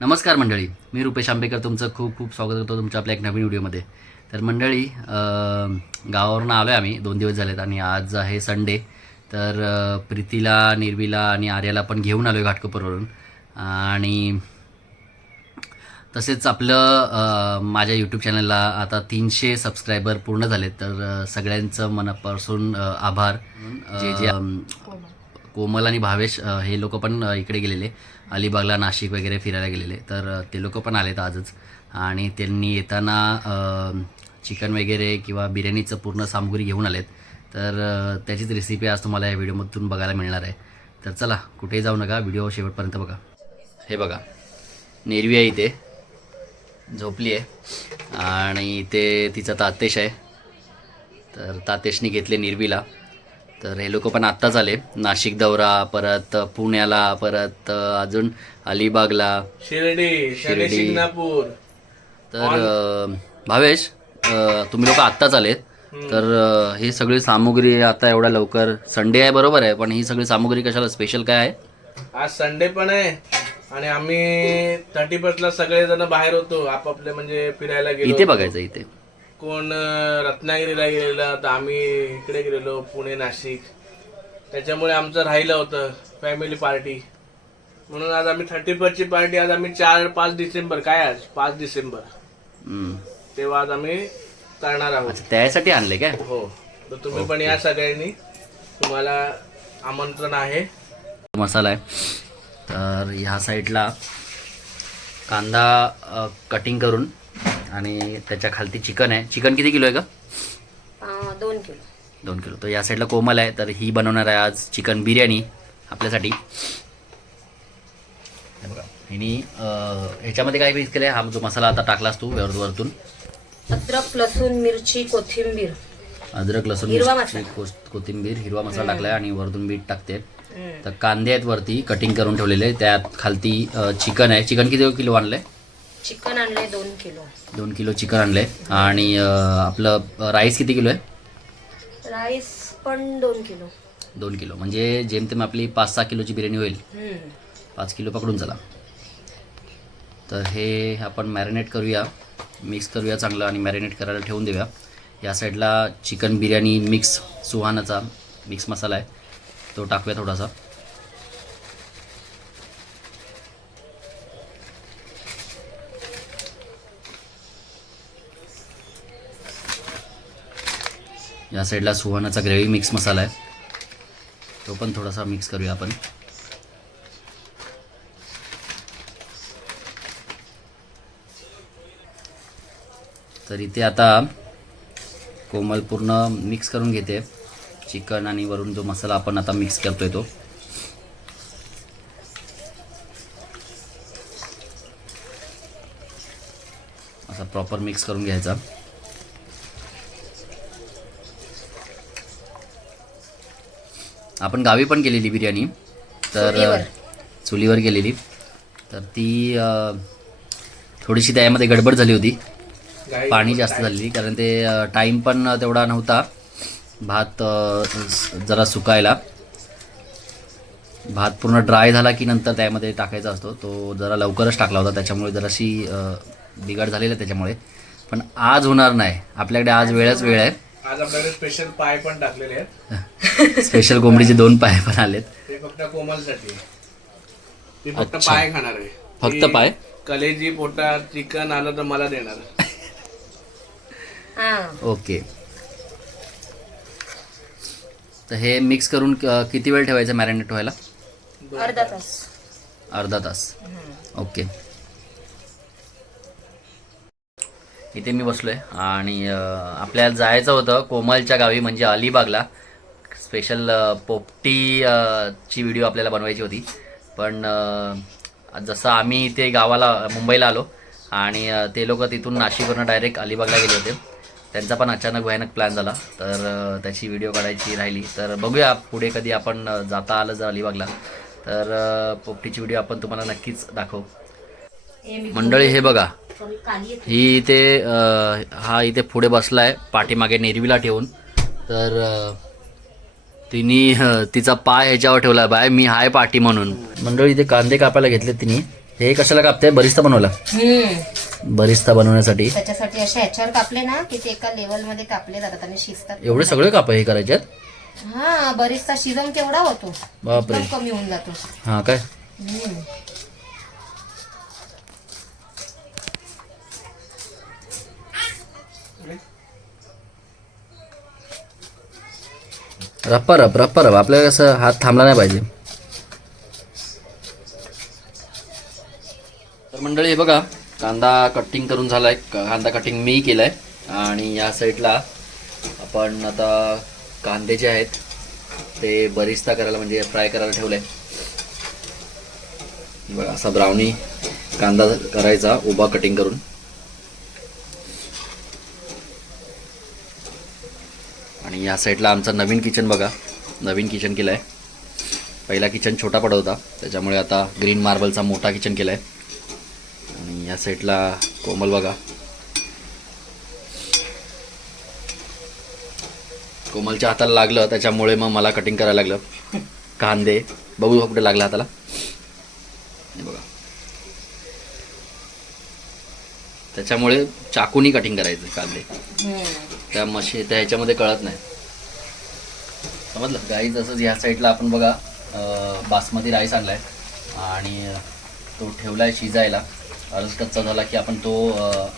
नमस्कार मंडळी मी रुपेश आंबेकर तुमचं खूप खूप स्वागत करतो तुमच्या आपल्या एक नवीन व्हिडिओमध्ये. तर मंडळी गावावरून आलो आहे आम्ही दोन दिवस झालेत आणि आज आहे संडे तर प्रीतीला निर्वीला आणि आर्याला पण घेऊन आलो आहे घाटकोपरवरून. आणि तसेच आपलं माझ्या यूट्यूब चॅनलला आता तीनशे सबस्क्रायबर पूर्ण झालेत. तर सगळ्यांचं मनापासून आभार. जे जे कोमल आणि भावेश हे लोक पण इकडे गेलेले. अलिबागला नाशिक वगैरे फिरायला गेलेले. तर ते लोक पण आलेत आजच. आणि त्यांनी येताना चिकन वगैरे किंवा बिर्याणीचं पूर्ण सामग्री घेऊन आलेत. तर त्याचीच रेसिपी आज तुम्हाला या व्हिडिओमधून बघायला मिळणार आहे. तर चला कुठेही जाऊ नका. व्हिडिओ शेवटपर्यंत बघा. हे बघा. नेरवी आहे इथे. झोपली आहे. आणि इथे तिचा तातेश आहे. तर तातेशनी घेतले निर्वीला. तर हे लोक पण आत्ताच आले. नाशिक दौरा परत पुण्याला परत अजून अलिबागला. शिर्डी शिर्डी. तर भावेश तुम्ही लोक आत्ताच आलेत. तर ही सगळी सामुग्री आता एवढ्या लवकर संडे आहे बरोबर आहे पण ही सगळी सामुग्री कशाला स्पेशल काय आहे? आज संडे पण आहे आणि आम्ही थर्टी फर्स्ट ला सगळे जण बाहेर होतो आपापले म्हणजे फिरायला गेलो इथे बघायचं इथे. कोण रत्नागिरीला गेलेला तर आम्ही इकडे गेलेलो पुणे नाशिक. त्याच्यामुळे आमचं राहिलं होतं फॅमिली पार्टी म्हणून आज आम्ही थर्टी फर्स्टची पार्टी आज आम्ही चार पाच डिसेंबर काय आज? पाच डिसेंबर. तेव्हा आज आम्ही करणार आहोत. त्यासाठी आणले काय? हो. तर तुम्ही पण या सगळ्यांनी. तुम्हाला आमंत्रण आहे. मसाला आहे. तर ह्या साईडला कांदा कटिंग करून आणि त्याच्या खालती चिकन आहे. चिकन किती किलो आहे का दोन किलो. दोन किलो. तर या साईडला कोमल आहे तर ही बनवणार आहे आज चिकन बिर्याणी आपल्यासाठी. बघा. हिनी ह्याच्यामध्ये काय मिक्स केलं आहे हा जो मसाला आता टाकलास तू वर वरतून. अद्रक लसूण मिरची कोथिंबीर. अद्रक लसूण मिरची, कोथिंबीर हिरवा मसाला टाकलाय आणि वरतून मीठ टाकते. तर कांदे आहेत वरती कटिंग करून ठेवलेले. त्यात खालती चिकन आहे. चिकन किती किलो आणलंय? चिकन आणलंय दोन किलो. दोन किलो चिकन आणलंय. आणि आपलं राईस किती किलो आहे? राईस पण दोन किलो. दोन किलो. म्हणजे जेमतेम आपली पाच सहा किलोची बिर्याणी होईल. पाच किलो पकडून चला. तर हे आपण मॅरिनेट करूया. मिक्स करूया चांगलं आणि मॅरिनेट करायला ठेवून देऊया. या साईडला चिकन बिर्याणी मिक्स सुहानाचा मिक्स मसाला आहे. तो टाकूया थोडासा. या साईडला सुहानाचा ग्रेव्ही मिक्स मसाला आहे. तो पण थोडासा मिक्स करूया आपण. तर इथे आता कोमल पूर्ण मिक्स करून घेते. चिकन आणि वरून जो मसाला आपण आता मिक्स करतोय तो. असा प्रॉपर मिक्स करून घ्यायचा. आपण गावी पण केलेली बिर्याणी. तर चुलीवर. केलेली तर ती थोडीशी त्यामध्ये गडबड झाली होती. पाणी जास्त झालेली कारण ते टाईम पण तेवढा नव्हता. भात जरा सुकायला. भात पूर्ण ड्राय झाला की नंतर त्यामध्ये टाकायचा असतो. तो जरा लवकरच टाकला होता. त्याच्यामुळे जराशी बिघाड झालेला आहे त्याच्यामुळे. पण आज होणार नाही. आपल्याकडे आज वेळच वेळ आहे. आज आपल्याकडे स्पेशल पाय पण टाकलेले आहेत. स्पेशल कोंबडीचे दोन पाय पण आलेत. ते फक्त कोमलसाठी आहे. ती फक्त अच्छा. पाय खाणार आहे. फक्त ती पाय? कलेजी पोटा चिकन आलं तर मला देणार. हा. ओके. तर हे मिक्स करून क- किती वेळ ठेवायचं मॅरिनेट व्हायला अर्धा तास. अर्धा तास. ओके. इथे मी बसलो आहे आणि आपल्याला जायचं होतं कोमलच्या गावी म्हणजे अलिबागला. स्पेशल पोपटी ची व्हिडिओ आपल्याला बनवायची होती. पण जसं आम्ही इथे गावाला मुंबईला आलो आणि ते लोक तिथून नाशिकवरनं डायरेक्ट अलिबागला गेले होते. त्यांचा पण अचानक भयानक प्लॅन झाला. तर त्याची व्हिडिओ काढायची राहिली. तर बघूया पुढे कधी आपण जाता आलं जर अलिबागला. तर पोपटीची व्हिडिओ आपण तुम्हाला नक्कीच दाखवू. मंडळी हे बघा. ही इथे हा इथे पुढे बसलाय पाठीमागे नेरवीला ठेवून. तर तिने तिचा पाय ह्याच्यावर ठेवला बाय मी हाय पाठी म्हणून. मंडळी इथे कांदे कापायला घेतले तिने. हे कशाला कापते बरिस्ता बनवला. बरिस्ता बनवण्यासाठी. त्याच्यासाठी असे ह्याच्यावर कापले ना की ते एका लेवलमध्ये कापले जातात आणि शिजतात. एवढे सगळे काप हे करायच्यात? हा बरीचसा शिजन केवढा होतो. बापरे. कमी होऊन जातो. हा काय? रप्पा रप रप्पा रप आपल्याला कसं हात थांबला नाही पाहिजे. तर मंडळी हे बघा कांदा कटिंग करून झाला आहे कांदा कटिंग मी केलाय. आणि या साईडला आपण आता कांदे जे आहेत ते बरिस्ता करायला म्हणजे फ्राय करायला ठेवलंय. बघा असा ब्राउनी कांदा करायचा उभा कटिंग करून. आणि या साईडला आमचा नवीन किचन बघा. नवीन किचन केलं आहे पहिला किचन छोटा पडत होता. त्याच्यामुळे आता ग्रीन मार्बलचा मोठा किचन केला आहे आणि या साईडला कोमल बघा. कोमलच्या हाताला लागलं त्याच्यामुळे मग मला कटिंग करायला लागलं. कांदे. बघू कुठे लागला हाताला हे बघा त्याच्यामुळे चाकूनी कटिंग करायचं कांदे. त्या मशी त्या ह्याच्यामध्ये कळत नाही. समजलं? गाई तसंच ह्या साईडला आपण बघा बासमती राईस आणलाय. आणि तो ठेवलाय शिजायला. अर्ज कच्चा झाला की आपण तो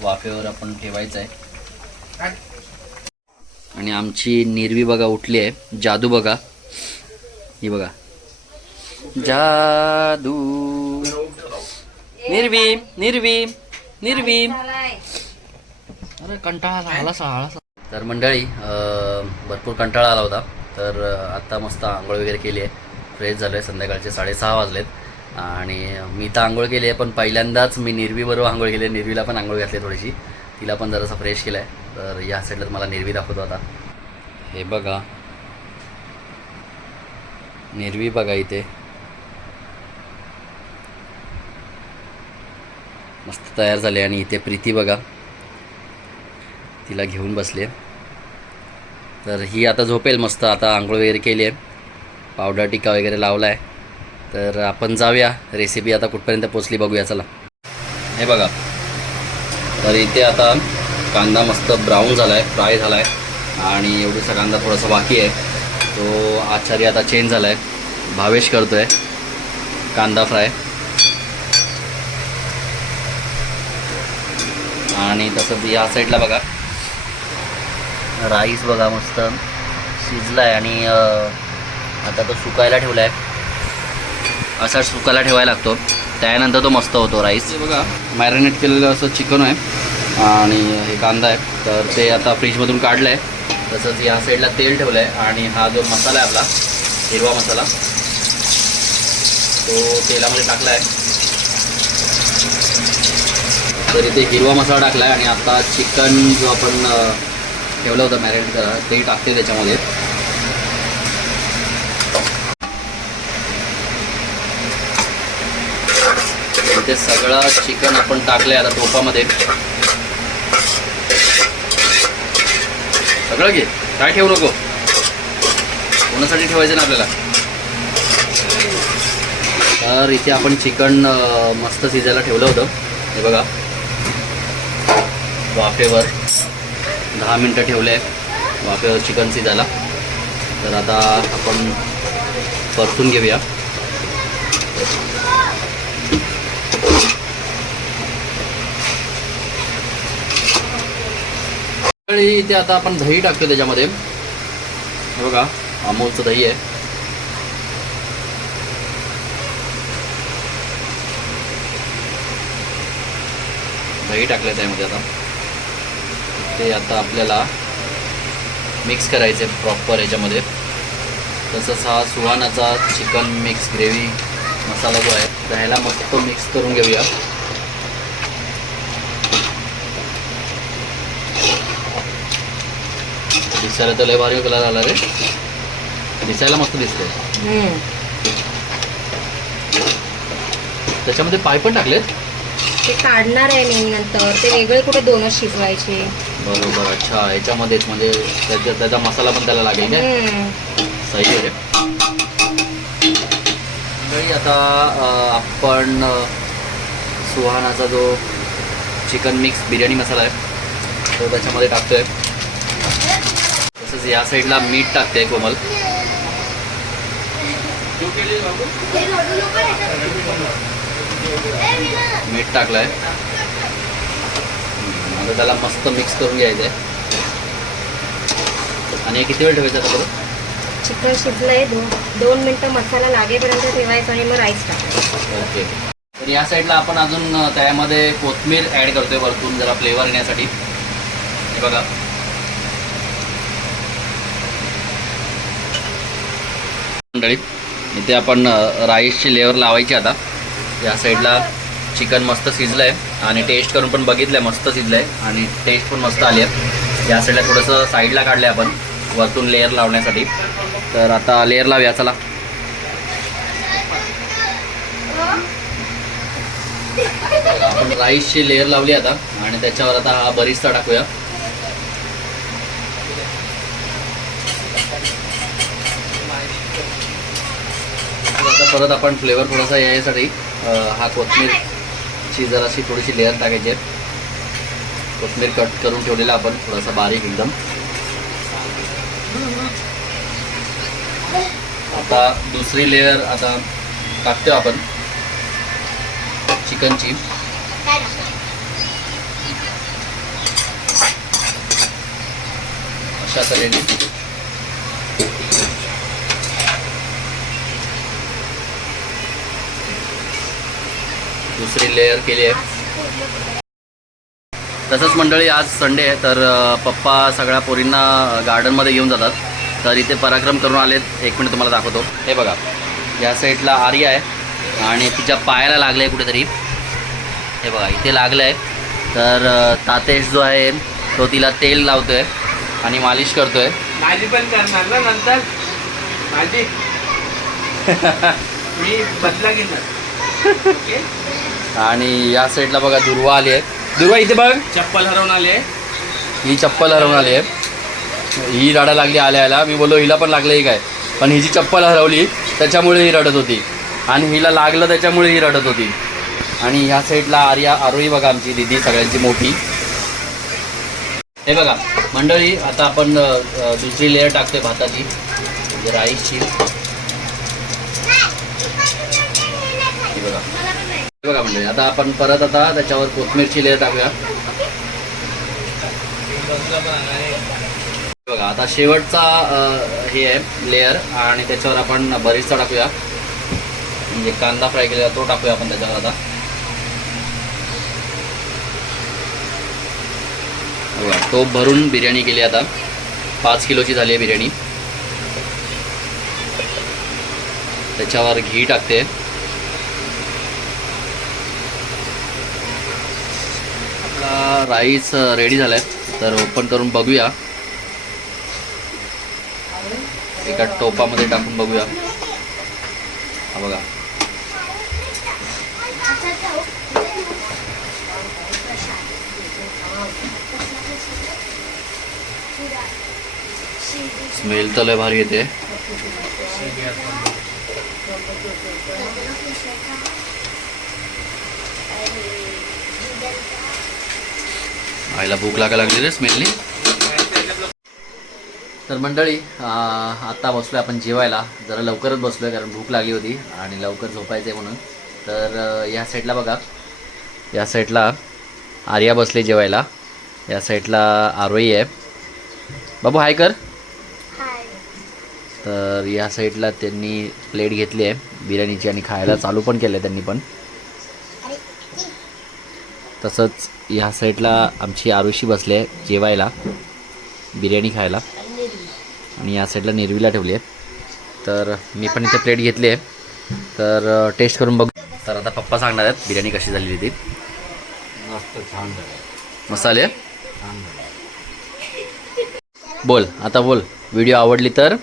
वाफेवर आपण ठेवायचा आहे. आणि आमची निर्वी बघा उठली आहे. जादू बघा. ही बघा. जादू. निर्वी निर्वी निर्वी. अरे कंटाळा आला तर मंडळी भरपूर कंटाळा आला होता. तर आत्ता मस्त आंघोळ वगैरे केली आहे. फ्रेश झालो आहे संध्याकाळचे साडेसहा वाजलेत. आणि मी तर आंघोळ केली आहे पण पहिल्यांदाच मी निर्वीबरोबर आंघोळ केली आहे. निर्वीला पण आंघोळ घातली आहे थोडीशी. तिला पण जरासा फ्रेश केला आहे तर या साईडला मला निर्वी दाखवतो आता. हे बघा. निर्वी बघा इथे. मस्त तयार झाले आणि इथे प्रीती बघा. तिला घेऊन बसले. तर ही आता झोपेल मस्त आता आंघोळ वगैरे केली आहे. पावडर टिका वगैरे लावला आहे तर आपण जाऊया. रेसिपी आता कुठपर्यंत पोचली बघूया चला. हे बघा. तर इथे आता कांदा मस्त ब्राऊन झाला आहे फ्राय झाला आहे आणि एवढीसा कांदा थोडासा बाकी आहे. तो आचार्य आता चेंज झाला आहे भावेश करतो आहे कांदा फ्राय आणि तसंच या साईडला बघा. राईस बघा मस्त. शिजला आहे आणि आता तो सुकायला ठेवला आहे असा सुकायला ठेवायला लागतो. त्यानंतर तो मस्त होतो राईस. बघा मॅरिनेट केलेलं असं चिकन आहे. आणि हे कांदा आहे. तर ते आता फ्रीजमधून काढलं आहे तसंच या साईडला तेल ठेवलं आहे आणि हा जो मसाला आहे आपला हिरवा मसाला तो तेलामध्ये टाकला आहे तर इथे हिरवा मसाला टाकला आहे आणि आता चिकन जो आपण ठेवलं होतं मॅरिनेट करा ते टाकते त्याच्यामध्ये. ते सगळं चिकन आपण टाकलंय आता टोपामध्ये. सगळं घे. काय ठेवू नको? कोणासाठी ठेवायचं ना आपल्याला? तर इथे आपण चिकन मस्त शिजायला ठेवलं होतं. हे बघा. वाफेवर. दहा मिनटं ठेवले आहे वाफेवर चिकन शिजायला तर आता आपण परतून घेऊया. इथे आता आपण दही टाकतो त्याच्यामध्ये. बघा अमूलचं दही आहे. दही टाकलं त्यामध्ये आता. ते आता आपल्याला मिक्स करायचं प्रॉपर ह्याच्यामध्ये तसंच हा सुहानाचा चिकन मिक्स ग्रेव्ही मसाला जो आहे तर ह्याला मस्त मिक्स करून घेऊया. दिसायला तर लय भारी कलर आला रे. दिसायला मस्त दिसतंय. हम्म. त्याच्यामध्ये पाय पण टाकलेत? ते काढणार आहे मी नंतर. ते वेगळे कुठे दोनच शिजवायचे. बरोबर अच्छा. ह्याच्यामध्येच म्हणजे त्याच्या त्याचा मसाला पण त्याला लागेल काय. सही आहे. आता आपण सुहानाचा जो चिकन मिक्स बिर्याणी मसाला आहे तो त्याच्यामध्ये टाकतोय. तसंच या साईडला मीठ टाकते कोमल. मीठ टाकलंय. आता त्याला मस्त मिक्स करून घ्यायचं आहे आणि हे किती वेळ ठेवायचं आता बरं चिकन शिजलंय दोन दोन मिनिटं मसाला लागेपर्यंत ठेवायचा आणि मग राईस टाकायचा. ओके. तर या साईडला आपण अजून त्यामध्ये कोथिंबीर ॲड करतोय वरतून जरा फ्लेवर येण्यासाठी. हे बघा. मंडळी इथे आपण राईसची लेअर लावायची आता. या साईडला चिकन मस्त शिजलं आहे आणि टेस्ट करून पण बघितलं आहे मस्त शिजलं आहे आणि टेस्ट पण मस्त आली आहे. या साईडला थोडंसं साईडला काढलं आहे आपण वरतून लेअर लावण्यासाठी. तर आता लेअर लावूया चला. आपण राईसची लेअर लावली आता आणि त्याच्यावर आता हा बरिस्ता टाकूया. आता परत आपण फ्लेवर थोडासा यायसाठी हा कोथमीर कोथमीरची जराशी थोडीशी लेअर टाकायची आहे कोथमीर कट करून ठेवलेला आपण थोडासा बारीक एकदम. आता दुसरी लेअर आता टाकतो आपण. चिकनची अशा तऱ्हेने. दुसरी लेअर केली आहे. तसंच मंडळी आज संडे आहे तर पप्पा सगळ्या पोरींना गार्डनमध्ये घेऊन जातात. तर इथे पराक्रम करून आलेत. एक मिनिट तुम्हाला दाखवतो. हे बघा या साईडला आर्या आहे आणि तिच्या पायाला लागलं आहे कुठेतरी. हे बघा इथे लागलं आहे तर तातेश जो आहे तो तिला तेल लावतोय आणि मालिश करतोय. माझी पण करणार ना नंतर? माझी मी बदला घेणार. आणि या साईडला बघा दुर्वा आली आहे. दुर्वा इथे बघ. चप्पल हरवून आले ही चप्पल हरवून आली आहे. ही रडा लागली आल्या मी बोललो हिला पण लागलं ही काय? पण हिची चप्पल हरवली त्याच्यामुळे ही रडत होती. आणि हिला लागलं त्याच्यामुळे ही रडत होती. आणि ह्या साईडला आर्या आरोही बघा आमची दिदी सगळ्यांची मोठी. हे बघा मंडळी आता आपण दुसरी लेअर टाकतोय भाताची. राईसची हे बघा हे बघा म्हणजे आता आपण परत आता त्याच्यावर कोथमीरची लेअर टाकूया. बघा आता शेवटचा हे आहे लेअर आणि त्याच्यावर आपण बरीचसा टाकूया. म्हणजे कांदा फ्राय केलेला तो टाकूया आपण त्याच्यावर आता. बघा तो भरून बिर्याणी केली आता. पाच किलोची झाली आहे बिर्याणी. त्याच्यावर घी टाकते. आता राईस रेडी झालाय. तर ओपन करून बघूया. एका टोपामध्ये टाकून बघूया. हा बघा. स्मेल तर लय भारी येते. आईला भूक लागायला लागली रे स्मेलनी तर मंडळी आ, आता बसलोय आपण जेवायला. जरा लवकरच बसलोय कारण भूक लागली होती आणि लवकर झोपायचं आहे म्हणून. तर या साईडला बघा. या साईडला आर्या बसले जेवायला. या साईडला आरोही आहे. बाबू हाय कर. तर या साईडला त्यांनी प्लेट घेतली आहे. बिर्याणीची आणि खायला चालू पण केलं आहे त्यांनी पण. तसंच ह्या साईडला आमची आरुषी बसली आहे जेवायला बिर्याणी खायला. आणि या साईडला निर्वीला ठेवली आहे. तर मी पण इथे प्लेट घेतली आहे. तर टेस्ट करून बघ. तर आता पप्पा सांगणार आहेत बिर्याणी कशी झालेली ती. मसाले बोल आता बोल. व्हिडिओ आवडली तर?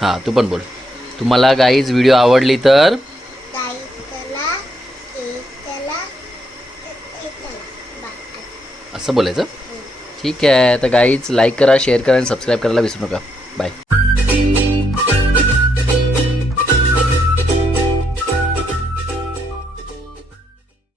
हां तू पण बोल. तुम्हाला गाईज व्हिडिओ आवडली तर? असं बोलायचं. ठीक आहे तर गाईच लाईक करा शेअर करा आणि सबस्क्राईब करायला विसरू नका. बाय